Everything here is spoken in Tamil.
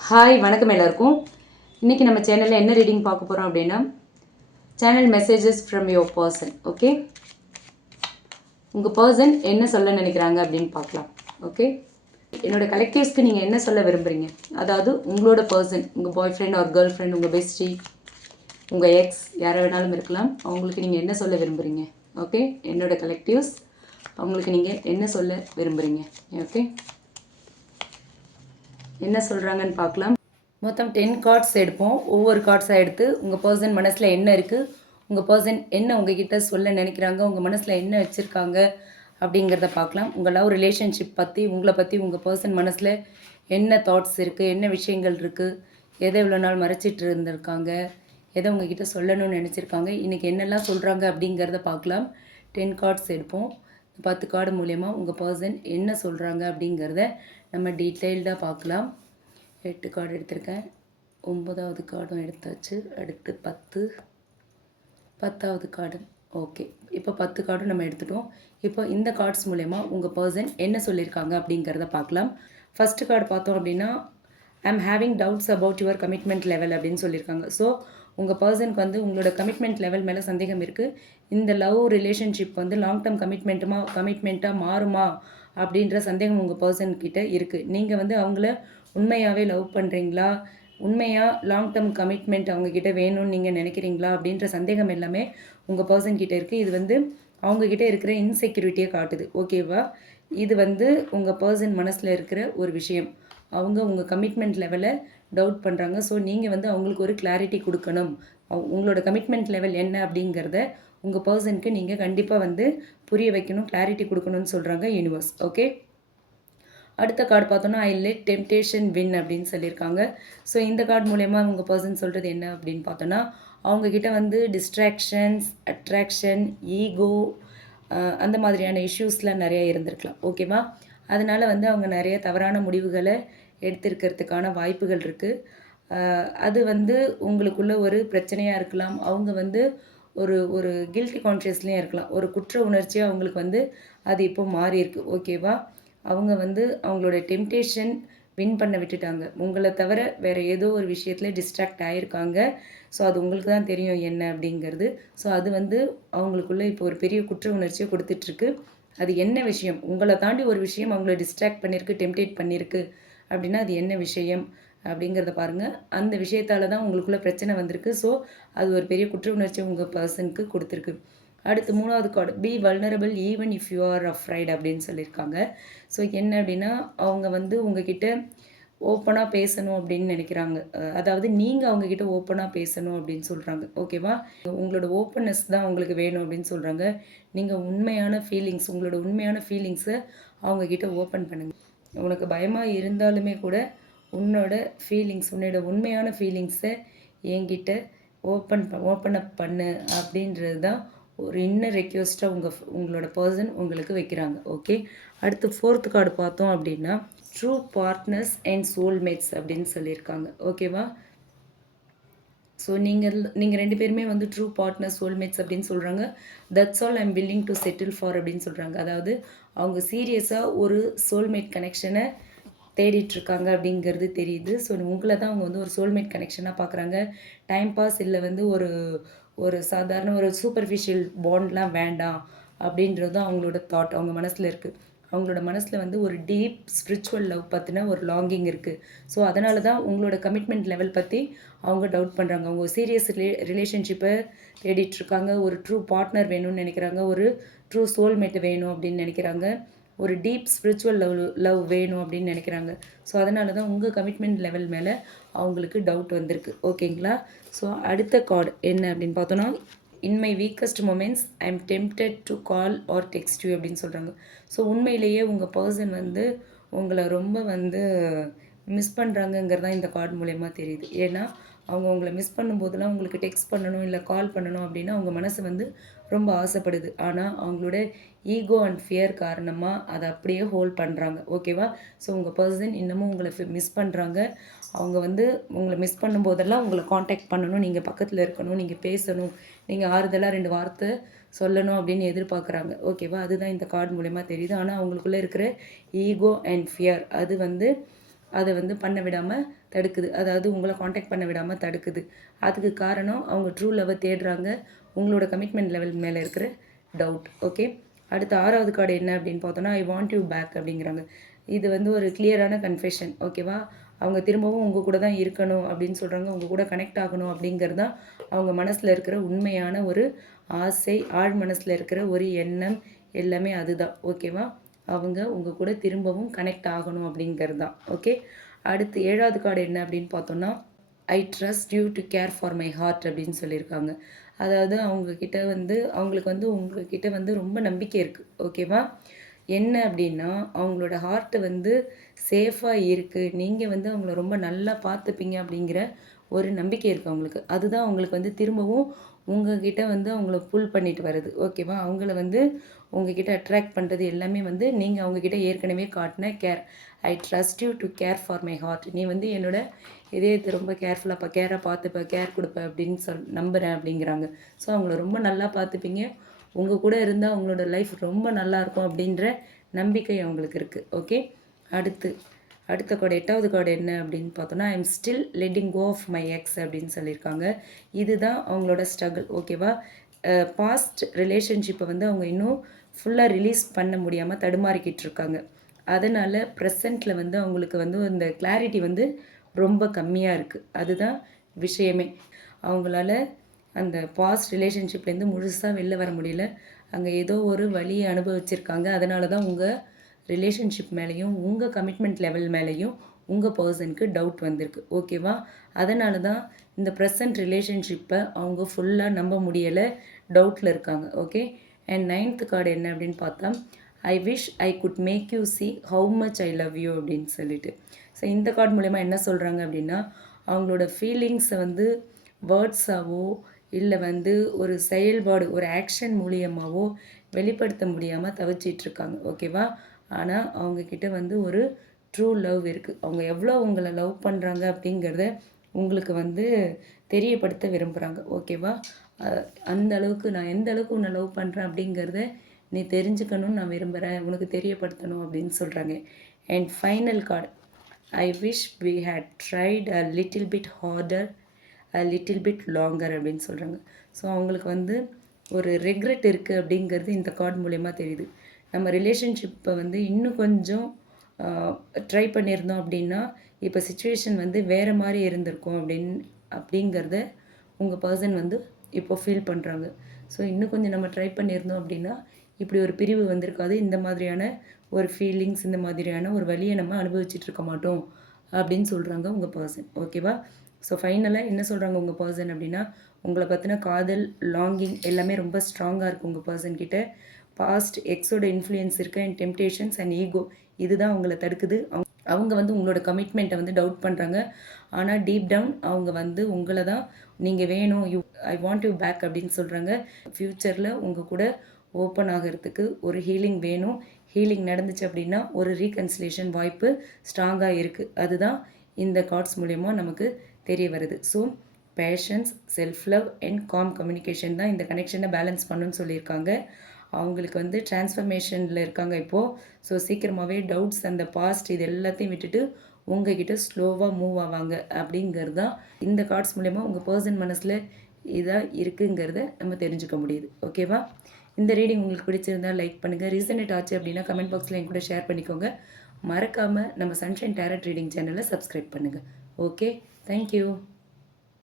ஹாய் வணக்கம் எல்லாருக்கும். இன்றைக்கி நம்ம சேனலில் என்ன ரீடிங் பார்க்க போகிறோம் அப்படின்னா channel messages from your person okay உங்கள் பர்சன் என்ன சொல்ல நினைக்கிறாங்க அப்படின்னு பார்க்கலாம் ஓகே என்னோட கலெக்டிவ்ஸ்க்கு நீங்கள் என்ன சொல்ல விரும்புகிறீங்க அதாவது உங்களோட பர்சன் உங்கள் பாய் ஃப்ரெண்ட் ஒரு கேர்ள் ஃப்ரெண்ட் உங்கள் பெஸ்டி உங்கள் எக்ஸ் யாரை வேணாலும் இருக்கலாம். அவங்களுக்கு நீங்கள் என்ன சொல்ல விரும்புகிறீங்க ஓகே என்னோட கலெக்டிவ்ஸ் அவங்களுக்கு நீங்கள் என்ன சொல்ல விரும்புகிறீங்க ஓகே என்ன சொல்கிறாங்கன்னு பார்க்கலாம். மொத்தம் டென் கார்ட்ஸ் எடுப்போம். ஒவ்வொரு கார்ட்ஸாக எடுத்து உங்கள் பர்சன் மனசில் என்ன இருக்குது உங்கள் பர்சன் என்ன உங்ககிட்ட சொல்ல நினைக்கிறாங்க உங்கள் மனசில் என்ன வச்சுருக்காங்க அப்படிங்கிறத பார்க்கலாம். உங்கள் லவ் ரிலேஷன்ஷிப் பற்றி உங்களை பற்றி உங்கள் பர்சன் மனசில் என்ன தாட்ஸ் இருக்குது என்ன விஷயங்கள் இருக்குது எதை இவ்வளோ நாள் மறைச்சிட்டு இருந்திருக்காங்க எதை உங்ககிட்ட சொல்லணும்னு நினச்சிருக்காங்க இன்றைக்கி என்னெல்லாம் சொல்கிறாங்க அப்படிங்கிறத பார்க்கலாம். டென் கார்ட்ஸ் எடுப்போம். பத்து கார்டு மூலயமா உங்கள் பர்சன் என்ன சொல்கிறாங்க அப்படிங்கிறத நம்ம டீட்டெயில்டாக பார்க்கலாம். எட்டு கார்டு எடுத்திருக்கேன். ஒம்பதாவது கார்டும் எடுத்தாச்சு அடுத்து பத்து. பத்தாவது கார்டு ஓகே இப்போ பத்து கார்டும் நம்ம எடுத்துட்டோம். இப்போ இந்த கார்ட்ஸ் மூலயமா உங்கள் பர்சன் என்ன சொல்லியிருக்காங்க அப்படிங்கிறத பார்க்கலாம். ஃபஸ்ட்டு கார்டு பார்த்தோம் அப்படின்னா I'm having doubts about your commitment level அப்படின்னு சொல்லியிருக்காங்க ஸோ உங்கள் பர்சனுக்கு வந்து உங்களோட கமிட்மெண்ட் லெவல் மேலே சந்தேகம் இருக்குது இந்த லவ் ரிலேஷன்ஷிப் வந்து லாங் டேர்ம் கமிட்மெண்ட்டுமா கமிட்மெண்ட்டாக மாறுமா அப்படின்ற சந்தேகம் உங்கள் பர்சன்கிட்ட இருக்குது நீங்கள் வந்து அவங்கள உண்மையாகவே லவ் பண்ணுறீங்களா உண்மையாக லாங் டேர்ம் கமிட்மெண்ட் அவங்கக்கிட்ட வேணும்னு நீங்கள் நினைக்கிறீங்களா? அப்படின்ற சந்தேகம் எல்லாமே உங்கள் பர்சன் கிட்டே இருக்குது இது வந்து அவங்கக்கிட்ட இருக்கிற இன்செக்யூரிட்டியை காட்டுது. ஓகேவா இது வந்து உங்கள் பர்சன் மனசில் இருக்கிற ஒரு விஷயம். அவங்க உங்கள் கமிட்மெண்ட் லெவலை டவுட் பண்ணுறாங்க ஸோ நீங்கள் வந்து அவங்களுக்கு ஒரு கிளாரிட்டி கொடுக்கணும். உங்களோட கமிட்மெண்ட் லெவல் என்ன அப்படிங்கிறத உங்கள் பர்சனுக்கு நீங்கள் கண்டிப்பாக வந்து புரிய வைக்கணும் கிளாரிட்டி கொடுக்கணும்னு சொல்கிறாங்க யூனிவர்ஸ் ஓகே அடுத்த கார்டு பார்த்தோன்னா ஐ லெட் டெம்டேஷன் வின் அப்படின்னு சொல்லியிருக்காங்க. ஸோ இந்த கார்டு மூலயமா அவங்க பர்சன் சொல்கிறது என்ன அப்படின்னு பார்த்தோன்னா அவங்கக்கிட்ட வந்து டிஸ்ட்ராக்ஷன்ஸ் அட்ராக்ஷன் ஈகோ அந்த மாதிரியான இஷ்யூஸ்லாம் நிறையா இருந்திருக்கலாம். ஓகேவா அதனால் வந்து அவங்க நிறைய தவறான முடிவுகளை எடுத்திருக்கிறதுக்கான வாய்ப்புகள் இருக்குது அது வந்து உங்களுக்குள்ள ஒரு பிரச்சனையாக இருக்கலாம். அவங்க வந்து ஒரு ஒரு கில்ட்டி கான்ஷியஸ்லேயும் இருக்கலாம். ஒரு குற்ற உணர்ச்சியாக அவங்களுக்கு வந்து அது இப்போ மாறியிருக்கு. ஓகேவா அவங்க வந்து அவங்களோட டெம்டேஷன் வின் பண்ண விட்டுட்டாங்க. உங்களை தவிர வேறு ஏதோ ஒரு விஷயத்தில் டிஸ்ட்ராக்ட் ஆகியிருக்காங்க ஸோ அது உங்களுக்கு தான் தெரியும் என்ன அப்படிங்கிறது. ஸோ அது வந்து அவங்களுக்குள்ளே இப்போ ஒரு பெரிய குற்ற உணர்ச்சியை கொடுத்துட்ருக்கு. அது என்ன விஷயம்? உங்களை தாண்டி ஒரு விஷயம் அவங்கள டிஸ்ட்ராக்ட் பண்ணியிருக்கு டெம்டேட் பண்ணியிருக்கு அப்படின்னா அது என்ன விஷயம் அப்படிங்கிறத பாருங்கள் அந்த விஷயத்தால தான் உங்களுக்குள்ளே பிரச்சனை வந்திருக்கு. ஸோ அது ஒரு பெரிய குற்ற உணர்ச்சி உங்கள் பர்சனுக்கு கொடுத்துருக்கு. அடுத்து மூணாவது card be vulnerable even if you are afraid அப்படின்னு சொல்லியிருக்காங்க. ஸோ என்ன அப்படின்னா அவங்க வந்து உங்ககிட்ட ஓப்பனாக பேசணும் அப்படின்னு நினைக்கிறாங்க. அதாவது நீங்கள் அவங்கக்கிட்ட ஓப்பனாக பேசணும் அப்படின்னு சொல்கிறாங்க ஓகேவா உங்களோட ஓப்பன்னஸ் தான் உங்களுக்கு வேணும் அப்படின்னு சொல்கிறாங்க நீங்கள் உண்மையான ஃபீலிங்ஸ் உங்களோட உண்மையான ஃபீலிங்ஸை அவங்கக்கிட்ட ஓப்பன் பண்ணுங்கள் உனக்கு பயமாக இருந்தாலுமே கூட உன்னோட ஃபீலிங்ஸ் உன்னோட உண்மையான ஃபீலிங்ஸை என்கிட்ட ஓப்பன் ஓப்பன் அப் பண்ணு அப்படின்றது தான் ஒரு இன்னர் ரெக்வஸ்ட்டாக உங்கள் உங்களோட பர்சன் உங்களுக்கு வைக்கிறாங்க. ஓகே அடுத்து ஃபோர்த் கார்டு பார்த்தோம் அப்படின்னா ட்ரூ பார்ட்னர்ஸ் அண்ட் சோல்மேட்ஸ் அப்படின்னு சொல்லியிருக்காங்க. ஓகேவா ஸோ நீங்கள் நீங்கள் ரெண்டு பேருமே வந்து ட்ரூ பார்ட்னர் சோல்மேட்ஸ் அப்படின்னு சொல்கிறாங்க that's all I'm willing to settle for அப்படின்னு சொல்கிறாங்க அதாவது அவங்க சீரியஸாக ஒரு சோல்மேட் கனெக்ஷனை தேடிட்டுருக்காங்க அப்படிங்கிறது தெரியுது. ஸோ உங்களை தான் அவங்க வந்து ஒரு சோல்மேட் கனெக்ஷனாக பார்க்குறாங்க. டைம் பாஸ் இல்லை வந்து ஒரு ஒரு சாதாரண ஒரு சூப்பர்ஃபிஷியல் பாண்ட்லாம் வேண்டாம் அப்படின்றது அவங்களோட தாட் அவங்க மனசில் இருக்குது அவங்களோட மனசில் வந்து ஒரு டீப் ஸ்பிரிச்சுவல் லவ் பற்றின ஒரு லாங்கிங் இருக்குது ஸோ அதனால தான் உங்களோட கமிட்மெண்ட் லெவல் பற்றி அவங்க டவுட் பண்ணுறாங்க அவங்க சீரியஸ் ரிலே ரிலேஷன்ஷிப்பை தேடிட்டுருக்காங்க ஒரு ட்ரூ பார்ட்னர் வேணும்னு நினைக்கிறாங்க. ஒரு ட்ரூ சோல்மேட் வேணும் அப்படின்னு நினைக்கிறாங்க. ஒரு டீப் ஸ்பிரிச்சுவல் லவ் லவ் வேணும் அப்படின்னு நினைக்கிறாங்க. ஸோ அதனால தான் உங்கள் கமிட்மெண்ட் லெவல் மேலே அவங்களுக்கு டவுட் வந்திருக்கு. ஓகேங்களா ஸோ அடுத்த கார்டு என்ன அப்படின்னு பார்த்தோன்னா in my weakest moments I am tempted to call or text you அப்படின்னு சொல்கிறாங்க ஸோ உண்மையிலேயே உங்கள் பர்சன் வந்து உங்களை ரொம்ப வந்து மிஸ் பண்ணுறாங்கங்கிறது தான் இந்த கார்டு மூலயமா தெரியுது. ஏன்னா அவங்க உங்களை மிஸ் பண்ணும்போதெல்லாம் உங்களுக்கு டெக்ஸ்ட் பண்ணணும் இல்லை கால் பண்ணணும் அப்படின்னா அவங்க மனசு வந்து ரொம்ப ஆசைப்படுது. ஆனால் அவங்களோட ஈகோ அண்ட் ஃபியர் காரணமாக அதை அப்படியே ஹோல்ட் பண்ணுறாங்க ஓகேவா ஸோ உங்கள் பர்சன் இன்னமும் உங்களை மிஸ் பண்ணுறாங்க அவங்க வந்து உங்களை மிஸ் பண்ணும்போதெல்லாம் உங்களை காண்டாக்ட் பண்ணணும். நீங்கள் பக்கத்தில் இருக்கணும் நீங்கள் பேசணும் நீங்கள் ஆறுதலாக ரெண்டு வார்த்தை சொல்லணும் அப்படின்னு எதிர்பார்க்குறாங்க. ஓகேவா அதுதான் இந்த கார்டு மூலயமா தெரியுது. ஆனால் அவங்களுக்குள்ளே இருக்கிற ஈகோ அண்ட் ஃபியர் அது வந்து அதை வந்து பண்ண விடாமல் தடுக்குது. அதாவது உங்களை காண்டாக்ட் பண்ண விடாமல் தடுக்குது. அதுக்கு காரணம் அவங்க ட்ரூ லவ்வை தேடுறாங்க. உங்களோட கமிட்மெண்ட் லெவல் மேலே இருக்கிற டவுட் ஓகே அடுத்த ஆறாவது கார்டு என்ன அப்படின்னு பார்த்தோன்னா ஐ வாண்ட் யூ பேக் அப்படிங்கிறாங்க. இது வந்து ஒரு கிளியரான கன்ஃபெஷன் ஓகேவா அவங்க திரும்பவும் உங்கள் கூட தான் இருக்கணும் அப்படின்னு சொல்கிறாங்க உங்கள் கூட கனெக்ட் ஆகணும் அப்படிங்கிறது தான் அவங்க மனசில் இருக்கிற உண்மையான ஒரு ஆசை ஆழ் மனசில் இருக்கிற ஒரு எண்ணம் எல்லாமே அதுதான். ஓகேவா அவங்க உங்கள் கூட திரும்பவும் கனெக்ட் ஆகணும் அப்படிங்கிறது தான் ஓகே அடுத்து ஏழாவது கார்டு என்ன அப்படின்னு பார்த்தோன்னா I trust you to care for my heart அப்படின்னு சொல்லியிருக்காங்க. அதாவது அவங்கக்கிட்ட வந்து அவங்களுக்கு வந்து உங்ககிட்ட வந்து ரொம்ப நம்பிக்கை இருக்குது ஓகேவா என்ன அப்படின்னா அவங்களோட ஹார்ட்டு வந்து சேஃபாக இருக்குது நீங்கள் வந்து அவங்கள ரொம்ப நல்லா பார்த்துப்பீங்க அப்படிங்கிற ஒரு நம்பிக்கை இருக்குது அவங்களுக்கு. அதுதான் அவங்களுக்கு வந்து திரும்பவும் உங்ககிட்ட வந்து அவங்கள புல் பண்ணிட்டு வருது ஓகேவா அவங்கள வந்து உங்ககிட்ட அட்ராக்ட் பண்ணுறது எல்லாமே வந்து நீங்கள் அவங்கக்கிட்ட ஏற்கனவே காட்டின care I trust you to care for my heart நீ வந்து என்னோட இதயத்தை ரொம்ப கேர்ஃபுல்லாக கேராக பார்த்துப்ப கேர் கொடுப்ப அப்படின்னு சொல் நம்புகிறேன் அப்படிங்கிறாங்க. ஸோ அவங்கள ரொம்ப நல்லா பார்த்துப்பீங்க. உங்கள் கூட இருந்தால் அவங்களோட லைஃப் ரொம்ப நல்லாயிருக்கும் அப்படின்ற நம்பிக்கை அவங்களுக்கு இருக்குது ஓகே அடுத்து அடுத்த கார்டு எட்டாவது கார்டு என்ன அப்படின்னு பார்த்தோன்னா I am still letting go of my ex அப்படின்னு சொல்லியிருக்காங்க. இதுதான் அவங்களோட ஸ்ட்ரகிள் ஓகேவா பாஸ்ட் ரிலேஷன்ஷிப்பை வந்து அவங்க இன்னும் ஃபுல்லாக ரிலீஸ் பண்ண முடியாமல் தடுமாறிக்கிட்டு இருக்காங்க அதனால் ப்ரெசண்ட்டில் வந்து அவங்களுக்கு வந்து இந்த கிளாரிட்டி வந்து ரொம்ப கம்மியாக இருக்குது அதுதான் விஷயமே. அவங்களால அந்த பாஸ்ட் ரிலேஷன்ஷிப்லேருந்து முழுசாக வெளில வர முடியல. அங்கே ஏதோ ஒரு வழியை அனுபவிச்சிருக்காங்க. அதனால தான் உங்கள் ரிலேஷன்ஷிப் மேலேயும் உங்கள் கமிட்மெண்ட் லெவல் மேலேயும் உங்கள் பர்சனுக்கு டவுட் வந்திருக்கு. ஓகேவா அதனால தான் இந்த ப்ரெசன்ட் ரிலேஷன்ஷிப்பை அவங்க ஃபுல்லாக நம்ப முடியலை. டவுட்டில் இருக்காங்க. ஓகே அண்ட் நைன்த் கார்டு என்ன அப்படின்னு பார்த்தா I wish I could make you see how much I love you அப்படின்னு சொல்லிட்டு. ஸோ இந்த கார்டு மூலயமா என்ன சொல்கிறாங்க அப்படின்னா அவங்களோட ஃபீலிங்ஸை வந்து வேர்ட்ஸாவோ இல்லை வந்து ஒரு செயல்பாடு ஒரு ஆக்ஷன் மூலியமாகவோ வெளிப்படுத்த முடியாமல் தவிச்சிட்ருக்காங்க ஓகேவா ஆனால் அவங்கக்கிட்ட வந்து ஒரு ட்ரூ லவ் இருக்குது அவங்க எவ்வளோ உங்களை லவ் பண்ணுறாங்க அப்படிங்கிறத உங்களுக்கு வந்து தெரியப்படுத்த விரும்புகிறாங்க ஓகேவா அந்த அளவுக்கு நான் எந்த அளவுக்கு உன்னை லவ் பண்ணுறேன் அப்படிங்கிறத நீ தெரிஞ்சுக்கணும்னு நான் விரும்புகிறேன் உனக்கு தெரியப்படுத்தணும் அப்படின்னு சொல்கிறாங்க and final card I wish we had tried a little bit harder a little bit longer அப்படின்னு சொல்கிறாங்க ஸோ அவங்களுக்கு வந்து ஒரு ரெக்ரெட் இருக்குது அப்படிங்கிறது இந்த கார்டு மூலயமா தெரியுது. நம்ம ரிலேஷன்ஷிப்பை வந்து இன்னும் கொஞ்சம் ட்ரை பண்ணியிருந்தோம் அப்படின்னா இப்போ சுச்சுவேஷன் வந்து வேறு மாதிரி இருந்திருக்கும் அப்படின் அப்படிங்கிறத உங்கள் பர்சன் வந்து இப்போ ஃபீல் பண்ணுறாங்க ஸோ இன்னும் கொஞ்சம் நம்ம ட்ரை பண்ணியிருந்தோம் அப்படின்னா இப்படி ஒரு பிரிவு வந்திருக்காது. இந்த மாதிரியான ஒரு ஃபீலிங்ஸ் இந்த மாதிரியான ஒரு வழியை நம்ம அனுபவிச்சுட்டு இருக்க மாட்டோம் அப்படின்னு சொல்கிறாங்க உங்கள் பர்சன் ஓகேவா ஸோ ஃபைனலாக என்ன சொல்கிறாங்க உங்கள் பர்சன் அப்படின்னா உங்களை பற்றின காதல் லாங்கிங் எல்லாமே ரொம்ப ஸ்ட்ராங்காக இருக்குது உங்கள் பர்சன் கிட்ட. பாஸ்ட் எக்ஸோட இன்ஃப்ளூயன்ஸ் இருக்க அண்ட் டெம்டேஷன்ஸ் அண்ட் ஈகோ இதுதான் அவங்கள தடுக்குது. அவங்க அவங்க வந்து உங்களோட கமிட்மெண்ட்டை வந்து டவுட் பண்ணுறாங்க ஆனால் டீப் டவுன் அவங்க வந்து உங்களை தான் நீங்கள் வேணும் you I want you back அப்படின்னு சொல்கிறாங்க ஃப்யூச்சரில் உங்கள் கூட ஓப்பன் ஆகிறதுக்கு ஒரு ஹீலிங் வேணும். ஹீலிங் நடந்துச்சு அப்படின்னா ஒரு ரீகன்சிலேஷன் வாய்ப்பு ஸ்ட்ராங்காக இருக்குது அதுதான் இந்த கார்ட்ஸ் மூலயமா நமக்கு தெரிய வருது. So patience self love and calm communication தான் இந்த கனெக்ஷனை பேலன்ஸ் பண்ணுன்னு சொல்லியிருக்காங்க. அவங்களுக்கு வந்து டிரான்ஸ்ஃபர்மேஷனில் இருக்காங்க இப்போது ஸோ சீக்கிரமாகவே டவுட்ஸ் அந்த பாஸ்ட் இது எல்லாத்தையும் விட்டுட்டு உங்ககிட்ட ஸ்லோவாக மூவ் ஆவாங்க அப்படிங்கிறது தான் இந்த கார்ட்ஸ் மூலயமா உங்கள் பர்சன் மனசில் இதாக இருக்குங்கிறத நம்ம தெரிஞ்சுக்க முடியுது. ஓகேவா இந்த ரீடிங் உங்களுக்கு பிடிச்சிருந்தால் லைக் பண்ணுங்கள் ரீசனேட் ஆச்சு அப்படின்னா கமெண்ட் பாக்ஸில் என் கூட ஷேர் பண்ணிக்கோங்க. மறக்காமல் நம்ம சன்ஷைன் டேரட் ரீடிங் சேனலை சப்ஸ்கிரைப் பண்ணுங்கள் ஓகே தேங்க்யூ